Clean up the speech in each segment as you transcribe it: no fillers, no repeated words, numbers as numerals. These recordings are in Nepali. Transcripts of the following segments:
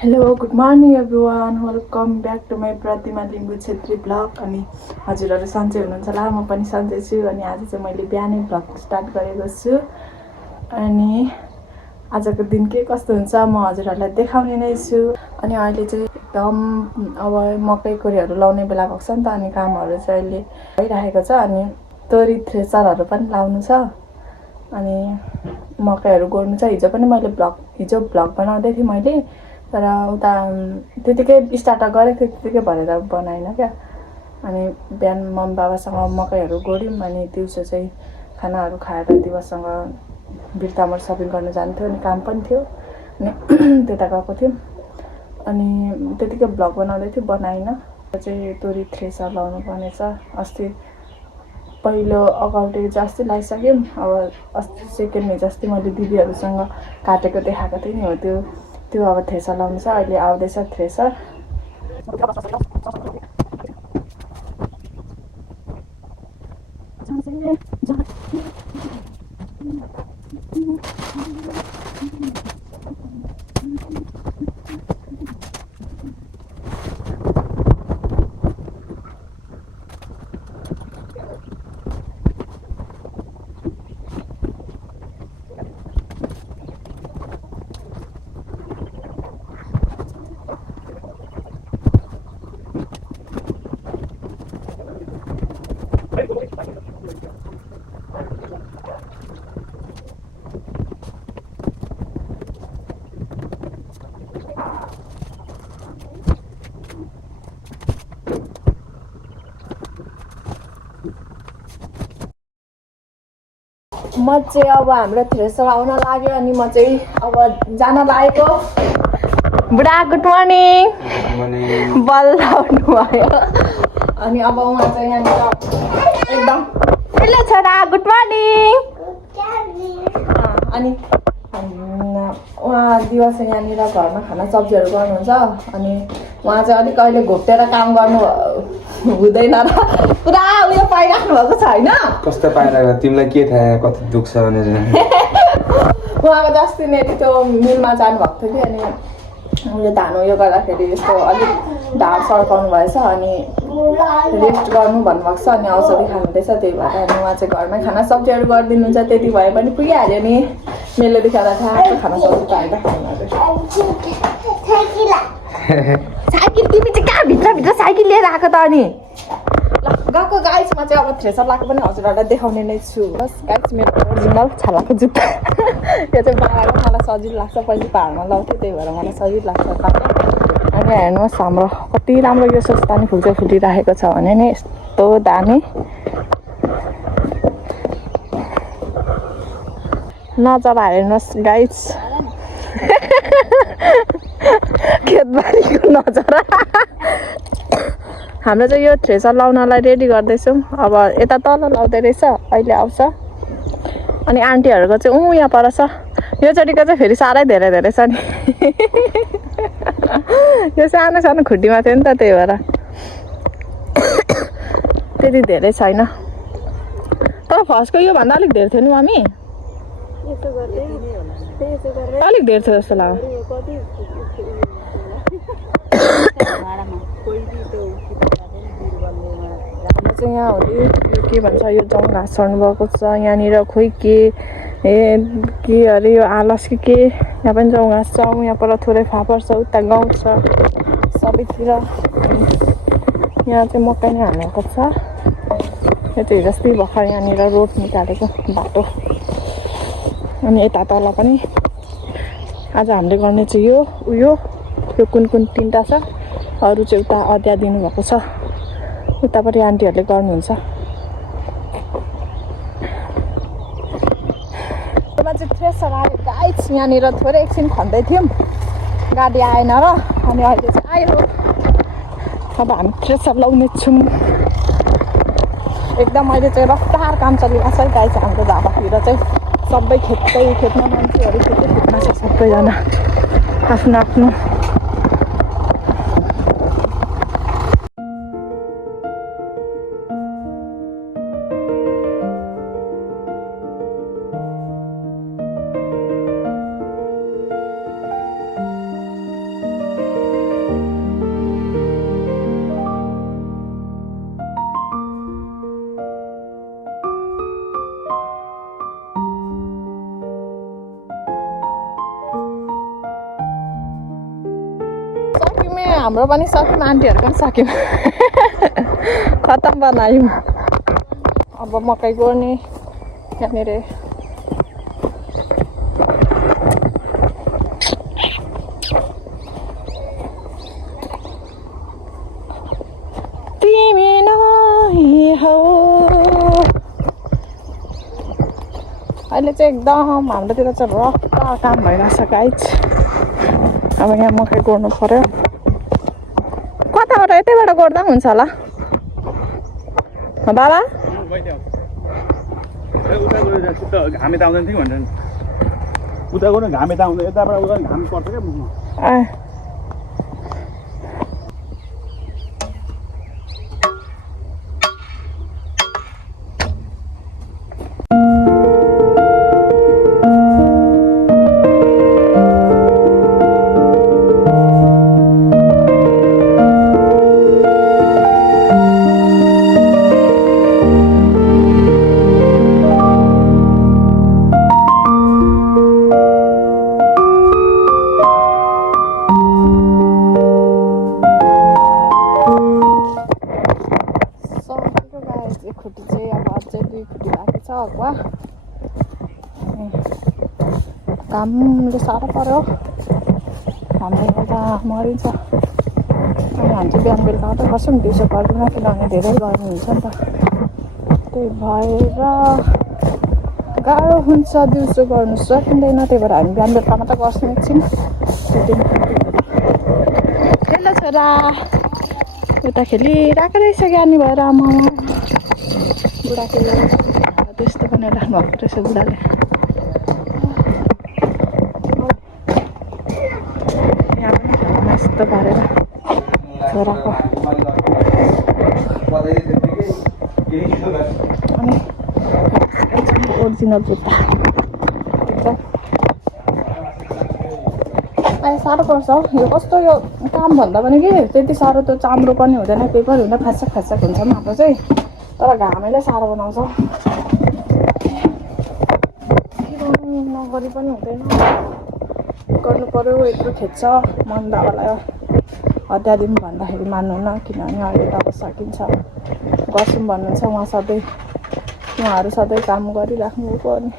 Hello good morning everyone welcome back to my Pratima Limbu Chhetri blog. अनि हजुरहरू सन्चै हुनुहुन्छ होला, म पनि सन्चै छु। अनि आज चाहिँ मैले बिहानै ब्लग स्टार्ट गरेको छु। अनि आजको दिन के कस्तो हुन्छ म हजुरहरूलाई देखाउने नै छु। अनि अहिले चाहिँ एकदम अब मकै कोरीहरू लाउने बेला भएको छ नि त। अनि कामहरू चाहिँ अहिले भइरहेको छ। अनि तोरी थ्रेसरहरू पनि लाउनु छ। अनि मकैहरू गोड्नु छ। हिजो पनि मैले हिजो भ्लग बनाउँदै थिएँ मैले, तर उता त्यतिकै स्टार्ट गरेको थिएँ, त्यतिकै भनेर बनाएन क्या। अनि बिहान मम्मी बाबासँग मकैहरू गोड्यौँ। अनि दिउँसो चाहिँ खानाहरू खाएर दिवससँग बिर्तामोड सपिङ गर्नु जान्थ्यो। अनि काम पनि थियो, अनि त्यता गएको थियौँ। अनि त्यतिकै भ्लग बनाउँदै थियो, बनाएन। चाहिँ तोरी थ्रेसर लाउनु पर्ने छ। अस्ति पहिलो अगाउटे चाहिँ अस्ति लगाइसक्यौँ। अब अस्ति सेकेन्ड हिजो अस्ति मैले दिदीहरूसँग काटेको देखाएको थिएँ नि, हो त्यो अब थ्रेसर लाउनु छ। अहिले आउँदैछ थ्रेसर। म चाहिँ अब हाम्रो थ्रेसर आउन लाग्यो। अनि म चाहिँ अब जान लागेको। बुढा गुड मर्निङ। बल्ल उठ्नुभयो। अनि अब उहाँ चाहिँ यहाँनिर एकदम हेलो छोरा गुड मर्निङ। अनि उहाँ दिवस यहाँनिर घरमा खाना सब्जीहरू गर्नुहुन्छ। अनि उहाँ चाहिँ अलिक अहिले घोप्टेर काम गर्नु हुँदैन र पुरा उयो पाइराख्नु भएको छ होइन। कस्तो पाइरहेको तिमीलाई के थाहा कति दुख्छ भनेर। उहाँको त अस्ति नै त्यो मिलमा जानुभएको थियो कि, अनि उयो धान उयो गर्दाखेरि यस्तो अलिक ढाड सड्काउनु भएछ। अनि रेस्ट गर्नु भन्नुभएको छ। अनि औषधि खानुहुँदैछ, त्यही भएर। अनि उहाँ चाहिँ घरमै खाना सब्जीहरू गरिदिनुहुन्छ। त्यति भए पनि पुगिहाल्यो नि। मैले देखाउँदा ठ्याक्क खाना सब्जी पाएर साइकल तिमी चाहिँ कहाँ भित्र साइकल लिएर आएको त? अनि ल गएको गाइसमा चाहिँ अब थ्रेसर लगाएको पनि हजुरहरूलाई देखाउने नै छु। बस गाइस मेरो ओरिजिनल छालाको जुत्ता यो चाहिँ बनाएको मलाई सजिलो लाग्छ। पहिला पाहाडमा लाउँथेँ, त्यही भएर मलाई सजिलो लाग्छ पाहाड। अनि हेर्नुहोस् हाम्रो कति राम्रो यो सोस्तानी फुल चाहिँ फुलिरहेको छ भने नि, यस्तो दामी नजरा हेर्नुहोस् गाइस। खेतबारीको नजरा। हाम्रो चाहिँ यो थ्रेसर लाउनलाई रेडी गर्दैछौँ। अब यता तल लाउँदै रहेछ, अहिले आउँछ। अनि आन्टीहरूको चाहिँ यहाँ पर छ। यो चोटिको चाहिँ फेरि साह्रै धेरै छ नि। यो सानो सानो खुट्टीमा थियो नि त, त्यही भएर त्यति धेरै छैन। तर फर्स्टको योभन्दा अलिक धेरै थियो नि मम्मी, अलिक धेरै थियो जस्तो लाग्यो। हाम्रो चाहिँ यहाँ हो कि के भन्छ, यो जङ घाँस छर्नु भएको छ यहाँनिर। खोइ के अरे यो आलस के यहाँ पनि जङ घाँस छ। यहाँ पर थोरै फापर छ, उता गाउँ छ सबैतिर। यहाँ चाहिँ मकै नै हालेको छ। यो चाहिँ जस्तै भर्खर यहाँनिर रोड निकालेको बाटो। अनि यता तल पनि आज हामीले गर्ने चाहिँ यो कुन तिनवटा छ। अरू चाहिँ उता अँदिया दिनुभएको छ। उता पनि आन्टीहरूले गर्नुहुन्छ। चाहिँ थ्रेसर आयो गाइस। यहाँनिर थोरै एकछिन खन्दै थियौँ, गाडी आएन र। अनि अहिले चाहिँ आयो। अब हामी थ्रेसर लाउने छौँ। एकदम अहिले चाहिँ रफ्तार काम चलिरहेको छ गाइस। हाम्रो ढाबातिर चाहिँ सबै खेतमा मान्छेहरू खेतमा छ। सबैजना आफ्नो आफ्नो हाम्रो पनि सक्यौँ आन्टीहरू पनि सक्यौँ खतम बनायौँ अब मकै गोड्ने यहाँनिर तिमी नै हौ अहिले चाहिँ एकदम हाम्रोतिर चाहिँ रफ काम भइरहेछ गाइज अब यहाँ मकै गोड्नु पर्यो कताबाट यतैबाट गोड्दा पनि हुन्छ होला बाबा घामे त आउँदैन थियो भन्छ उता गयो घामे त आउँदैन यताबाट उता घाम पर्छ क्या खुट्टी चाहिँ अब अझै 2 खुट्टी बाँकी छ अगुवा घामले साह्रो पर्यो घामले गर्दा मरिन्छ अनि हामी चाहिँ बिहान बेलुका मात्रै गर्छौँ दिउँसो गर्दैनौँ किनभने धेरै गर्मी हुन्छ नि त त्यही भएर गाह्रो हुन्छ दिउँसो गर्नु सकिँदैन त्यही भएर हामी बिहान बेलुका मात्रै गर्छौँ एकछिन हेलो छोरा उता खेलिरहेको रहेछ ज्ञानी भएर आमा बुढाको त्यस्तो पनि राख्नु भएको रहेछ बुढाले यहाँ पनि घरमा यस्तो भरेर छोराको अनि ओरिजिनल जुत्ता अहिले साह्रो पर्छ यो कस्तो यो काम भन्दा पनि कि त्यति साह्रो त्यो चाम्रो पनि हुँदैन केही पनि हुँदैन फ्याचक फ्याचक हुन्छ हाम्रो चाहिँ तर घामैले साह्रो बनाउँछ नगरी पनि हुँदैन गर्नु पर्यो यत्रो खेद्छ मन बाबालाई अध्यादिम भन्दाखेरि मान्नुहुन्न किनभने अहिले त अब सकिन्छ गर्छौँ भन्नुहुन्छ उहाँहरू सधैँ काम गरिराख्नु भएको अनि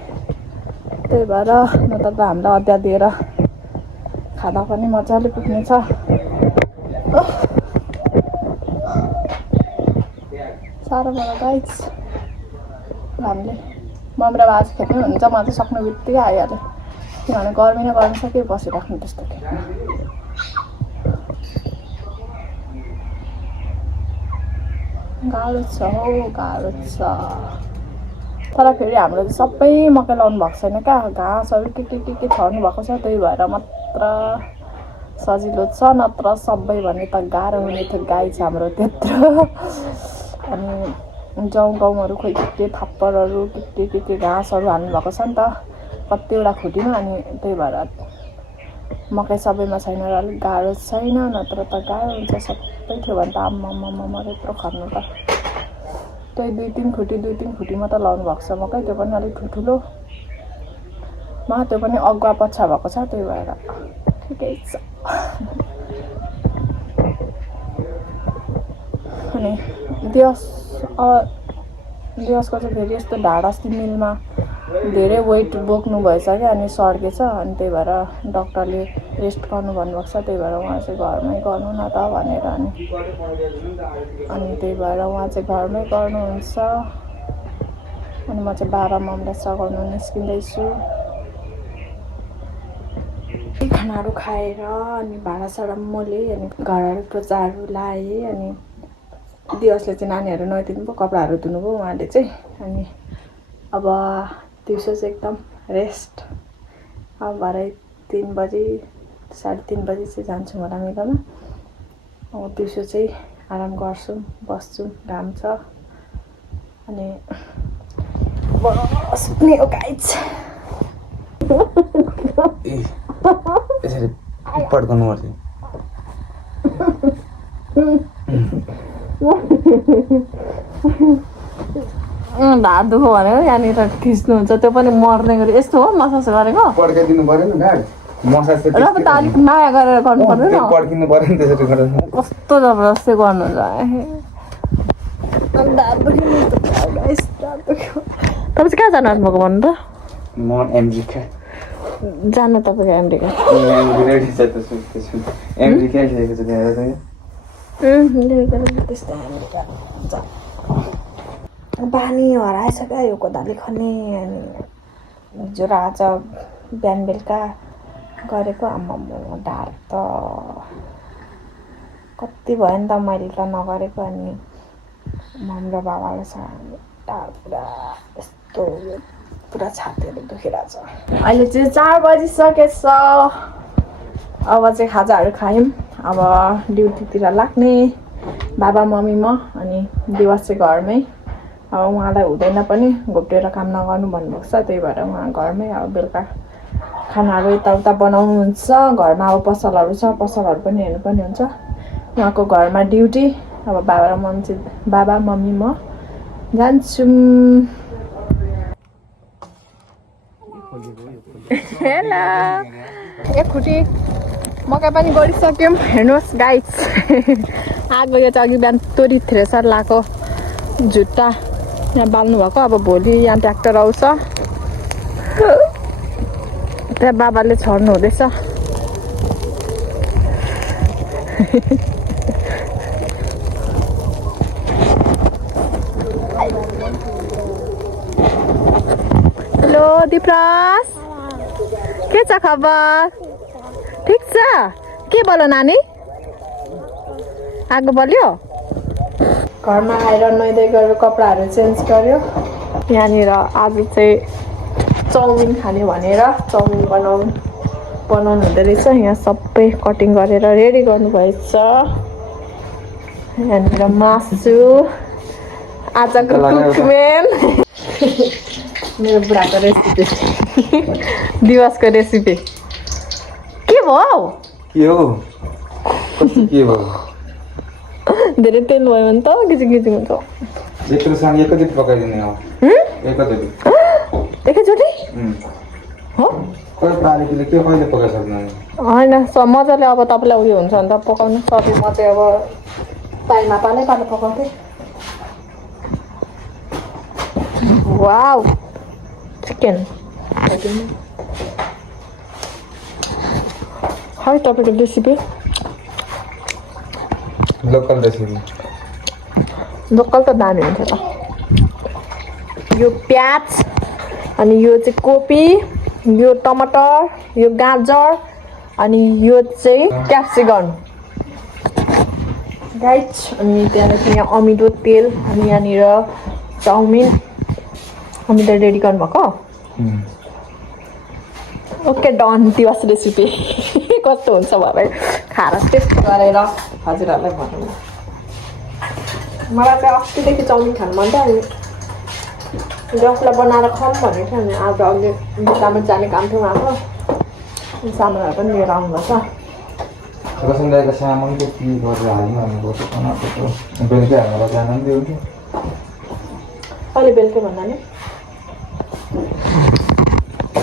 त्यही भएर नत्र त हामीलाई अध्याय दिएर खाना पनि मजाले पुग्नेछ साह्रो भयो गाइज हामीले मम्रा आज खेल्नु हुन्छ म चाहिँ सक्ने बित्तिकै आइहाल्यो किनभने गर्मी नै गर्नु सक्यो बसिराख्नु त्यस्तो खेल्नु गाह्रो छ हौ गाह्रो छ तर फेरि हाम्रो चाहिँ सबै मकै लाउनु भएको छैन क्या घाँसहरू के छर्नु भएको छ त्यही भएर मात्र सजिलो छ नत्र सबै भने त गाह्रो हुने थियो गाई छ हाम्रो त्यत्रो अनि गाउँहरू खोइ के थाप्परहरू के घाँसहरू हाल्नु भएको छ नि त कतिवटा खुटीमा अनि त्यही भएर मकै सबैमा छैन र अलिक गाह्रो छैन नत्र त गाह्रो हुन्छ सबै थियो भने त आम्मामा यत्रो खर्नु त त्यही 2-3 खुटी मात्र लाउनु भएको छ मकै त्यो पनि अलिक ठुल्ठुलो त्यो पनि अगुवा पछा भएको छ त्यही भएर ठिकै छ अनि दिवसको चाहिँ फेरि यस्तो ढाड अस्ति मिलमा धेरै वेट बोक्नु भएछ क्या अनि सर्केछ अनि त्यही भएर डक्टरले रेस्ट गर्नु भन्नुभएको छ त्यही भएर उहाँ चाहिँ घरमै गर्नु न त भनेर अनि त्यही भएर उहाँ चाहिँ घरमै गर्नुहुन्छ अनि म चाहिँ बाबा मम्मीलाई सघाउनु निस्किँदैछु खानाहरू खाएर अनि भाँडासाँडा मोलेँ अनि घरहरू पोचाहरू लाएँ अनि दिवसले चाहिँ नानीहरू नुहाइदिनु भयो कपडाहरू धुनुभयो उहाँले चाहिँ अनि अब दिउँसो चाहिँ एकदम रेस्ट अब भरे 3 बजी 3:30 बजी चाहिँ जान्छौँ होला मेलामा अब दिउँसो चाहिँ आराम गर्छौँ बस्छौँ घाम छ अनि सुत्ने हो गाइज यसरी पड्काउनु पर्थ्यो ढाड दुखो भनेको यहाँनिर खिच्नुहुन्छ त्यो पनि मर्ने गरी यस्तो हो मसाज गरेको पड्काइदिनु परेन ढाड मसाज र त अलिक माया गरेर गर्नु पर्दैन पर्खिनु पर्यो नि त्यसरी गरेर कस्तो जबरजस्ती गर्नु तपाईँ चाहिँ कहाँ जानु आँट्नुभएको भन्नु त म अमेरिका जानु तपाईँको अमेरिका रेडी छ त सुत्दैछु अमेरिका लेखेको छ त्यहाँ त त्यस्तो अमेरिका बानी हराएछ क्या यो कोदाली खन्ने अनि हिजो र आज बिहान बेलुका गरेको आम्मा ढाड त कति भयो नि त मैले त नगरेको अनि मम र बाबाले ढाड पुरा यस्तो पुरा छातीहरू दुखिरहेछ अहिले चाहिँ 4 बजिसकेछ अब चाहिँ खाजाहरू खायौँ अब ड्युटीतिर लाग्ने बाबा मम्मी म अनि दिवस चाहिँ घरमै अब उहाँलाई हुँदैन पनि घोप्टेर काम नगर्नु भन्नुभएको छ त्यही भएर उहाँ घरमै अब बेलुका खानाहरू यताउता बनाउनुहुन्छ घरमा अब पसलहरू छ पसलहरू पनि हेर्नुपर्ने हुन्छ उहाँको घरमा ड्युटी अब बाबा मम्मी म जान्छौँ हेलो एकखुट्टी मकै पनि गरिसक्यौँ हेर्नुहोस् गाइस आगो यो चाहिँ अघि बिहान तोरी थ्रेसर लगाएको जुत्ता यहाँ बाल्नु भएको अब भोलि यहाँ ट्र्याक्टर आउँछ त्यहाँ बाबाले छर्नु हुँदैछ हेलो दिपराज के छ खबर ठिक छ के बोल नानी आगो बल्यो घरमा आएर नुहाइदै गरेर कपडाहरू चेन्ज गर्यो यहाँनिर आज चाहिँ चाउमिन खाने भनेर चाउमिन बनाउनु हुँदो रहेछ यहाँ सबै कटिङ गरेर रेडी गर्नुभएछ यहाँनिर मासु आजको कुकमेन मेरो बुढाको रेसिपी दिवसको रेसिपी के भयो के भयो धेरै तेल भयो भने त गिजिङ हुन्छ यत्रो सानो एकैचोटि पकाइदिने हो एकैचोटि हो कोही पारेकोले के कहिले पकाइसक्नु होइन मजाले अब तपाईँलाई उयो हुन्छ भने त पकाउनु सबै म चाहिँ अब पाइमा पालै पकाउँथेँ वाउ चिकन है तपाईँको रेसिपी लोकल रेसिपी लोकल त दामी हुन्छ त यो प्याज अनि यो चाहिँ कोपी यो टमाटर यो गाजर अनि यो चाहिँ क्याप्सिकम गाइस अनि त्यहाँदेखि यहाँ अमिलो तेल अनि यहाँनिर चाउमिन अमिलो रेडी गर्नुभएको ओके डन दिवस रेसिपी कस्तो हुन्छ भरे खाएर टेस्ट गरेर हजुरहरूलाई भन्नु मलाई चाहिँ अस्तिदेखि चाउमिन खानु मन थियो अनि जसलाई बनाएर खाऊँ भनेको थियो अनि आज अघि दोकानमा जाने काम थियो उहाँको सामानहरू पनि लिएर आउनुपर्छ रसनदाईको सामान चाहिँ के गरेर हाल्नु भनेको बेलुकै हालेर जानु पनि दियो कहिले बेलुकै भन्दा नि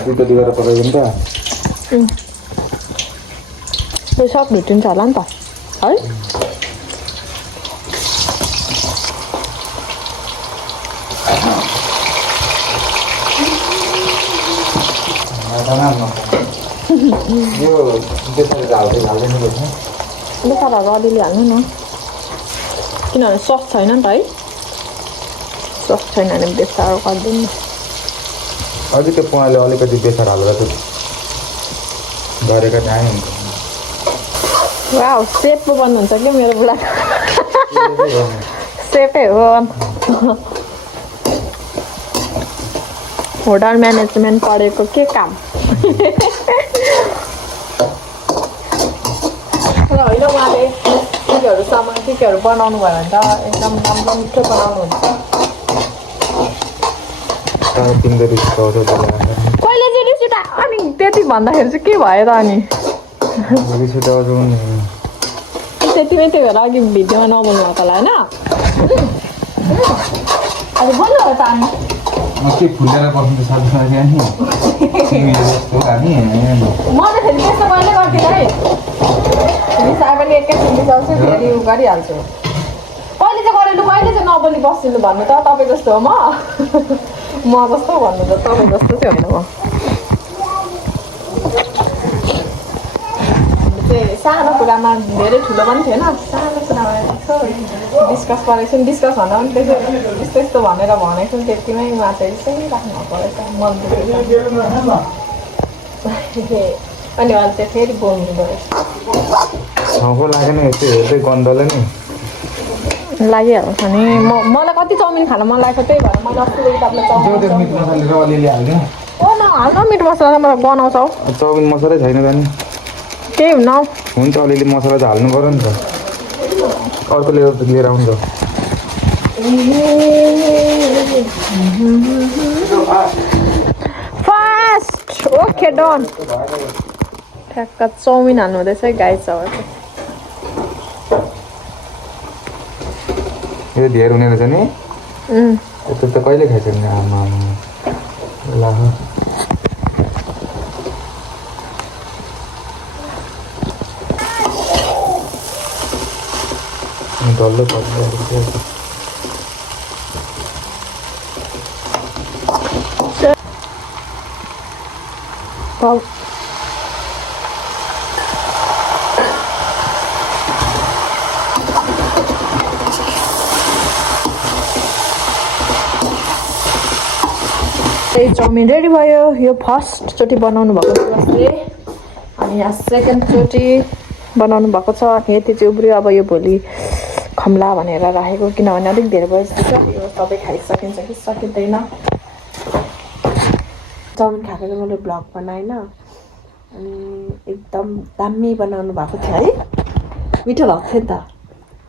दुईचोटि गरेर पकाइदिनु त त्यो सब भेटिन्छ होला नि त है यो बेसार हाल्दैन रहेछ बेसारहरू अलिअलि हाल्नु न किनभने सस छैन नि त है सस छैन भने बेसार गर्दैन अझै त्यो पुवाले अलिकति बेसार हालेर चाहिँ गरेको दामी हुन्छ वाउ सेफ पो बन्नुहुन्छ क्या मेरो बुढा सेफै हो होटल म्यानेजमेन्ट पढेको के काम र होइन उहाँले सामान केहरू बनाउनु भयो भने त एकदम राम्रो मिठो बनाउनुहुन्छ तिम्रो रिस कहिले चाहिँ रिस उठा अनि त्यति भन्दाखेरि चाहिँ के भयो त अनि रिस उठाउँछ त्यतिमै त्यही भएर अघि भिडियोमा नबोल्नु भएको होला होइन अब बोल्नु हो त अनि के फुलेर बस्नु त सक्दैन नि तिमी जस्तो हामी म त फेरि त्यस्तो कहिले गर्दिनँ है रिसाए पनि एकैछिन रिसाउँछु फेरि उ गरिहाल्छु कहिले चाहिँ गरेर कहिले चाहिँ नबोली बस्दिनु भन्नु त तपाईँ जस्तो हो म जस्तो भन्नु त तपाईँ जस्तो चाहिँ होइन म चाहिँ सानो कुरामा धेरै ठुलो पनि थिएन सानो कुरामा यसो डिस्कस गरेको छु नि डिस्कस भन्दा पनि त्यसो यस्तो यस्तो भनेर भनेको छु त्यतिमै मात्रै चाहिँ राख्नुभएको रहेछ मन दुखेको अनि अहिले चाहिँ फेरि बोल्नु रहेछ सबै लागेन यस्तो हेर्दै गन्धले नि लागिहाल्छ नि मलाई कति चाउमिन खान मन लागेको त्यही भएर मैले अस्तिको तपाईँलाई चाउमिन मिट मसाला र अलिअलि हाल्दिउँ हाल्न मिट मसला त मलाई बनाउँछौ चाउमिन मसलै छैन त नि केही हुन्न हुन्छ अलिअलि मसला त हाल्नु पर्यो नि त अर्को लिएर आउँछ फास्ट ओके डन ठ्याक्क चाउमिन हाल्नु हुँदैछ गाई चाउको यो धेर हुने रहेछ नि यस्तो त कहिले खाइसक्ने आमा ल डल्लो चाउमिन रेडी भयो यो फर्स्टचोटि बनाउनु भएको छ जसले अनि यहाँ सेकेन्डचोटि बनाउनु भएको छ अनि यति चाहिँ उब्रियो अब यो भोलि खम्ला भनेर राखेको किनभने अलिक धेरै भयो जस्तो छ यो सबै खाइसकिन्छ कि सकिँदैन चाउमिन खाएको चाहिँ मैले भ्लग बनाएन अनि एकदम दामी बनाउनु भएको थियो है मिठो भएको थियो नि त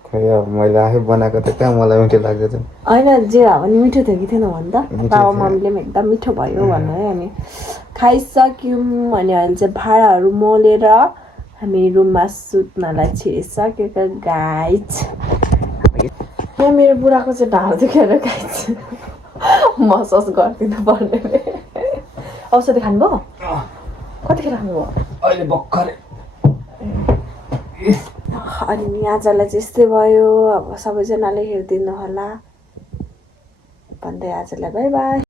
खै अब मैले आफै बनाएको त कहाँ मलाई मिठो लाग्छ होइन जे भए पनि मिठो थियो कि थिएन भन् त बाबा मम्मीले पनि एकदम मिठो भयो भन्नु है अनि खाइसक्यौँ अनि अहिले चाहिँ भाँडाहरू मोलेर हामी रुममा सुत्नलाई छिरिसकेको गाइज यहाँ मेरो बुढाको चाहिँ ढाड दुखेर गाइज मसाज गरिदिनु पर्ने औषधि खानुभयो कतिखेर खानुभयो अहिले भर्खरै अनि आजलाई चाहिँ यस्तै भयो अब सबैजनाले हेरिदिनु होला भन्दै आजलाई बाई बाई